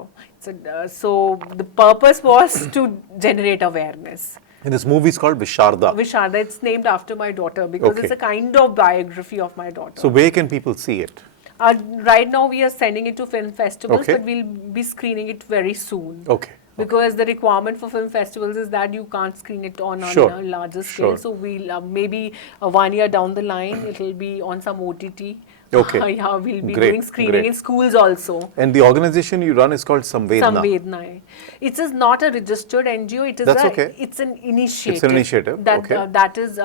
So the purpose was to generate awareness. And this movie is called Visharda. Visharda, it's named after my daughter because Okay. it's a kind of biography of my daughter. So where can people see it? Right now we are sending it to film festivals, Okay. but we'll be screening it very soon. Okay. Because the requirement for film festivals is that you can't screen it on Sure. a larger scale. Sure. So we'll maybe 1 year down the line, it'll be on some OTT. Okay. Yeah, we'll be Great, doing screening great. in schools also. And the organization you run is called Samvedna. Samvedna. It is not a registered NGO. It is That's okay. It's an initiative. It's an initiative, That okay. that is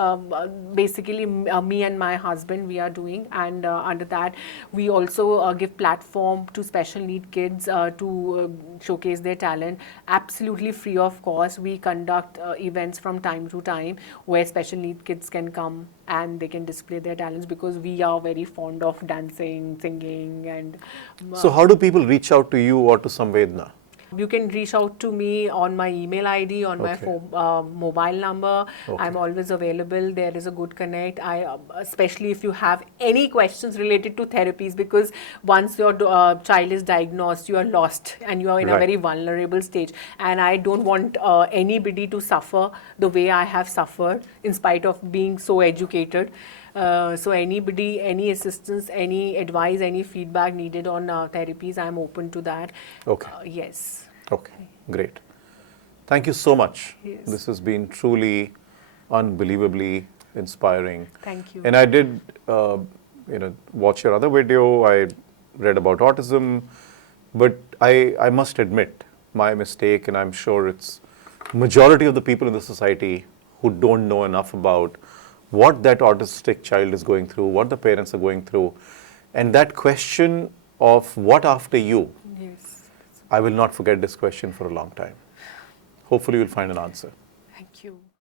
basically me and my husband we are doing, and under that we also give platform to special need kids to showcase their talent. Absolutely free of cost. We conduct events from time to time where special need kids can come and they can display their talents, because we are very fond of dancing, singing, and So how do people reach out to you or to Samvedna? you can reach out to me on my email ID, on my Okay. mobile number. Okay. I'm always available. There is a good connect. Especially if you have any questions related to therapies, because once your child is diagnosed, you are lost and you are in a Right. very vulnerable stage. And I don't want anybody to suffer the way I have suffered, in spite of being so educated. So anybody, any assistance, any advice, any feedback needed on therapies, I'm open to that. Okay. Yes. Okay, great. Thank you so much. Yes. This has been truly unbelievably inspiring. Thank you. And I did, watch your other video. I read about autism, but I must admit my mistake, and I'm sure it's majority of the people in the society who don't know enough about what that autistic child is going through, what the parents are going through, and that question of what after you. Yes. I will not forget this question for a long time. Hopefully, you'll find an answer. Thank you.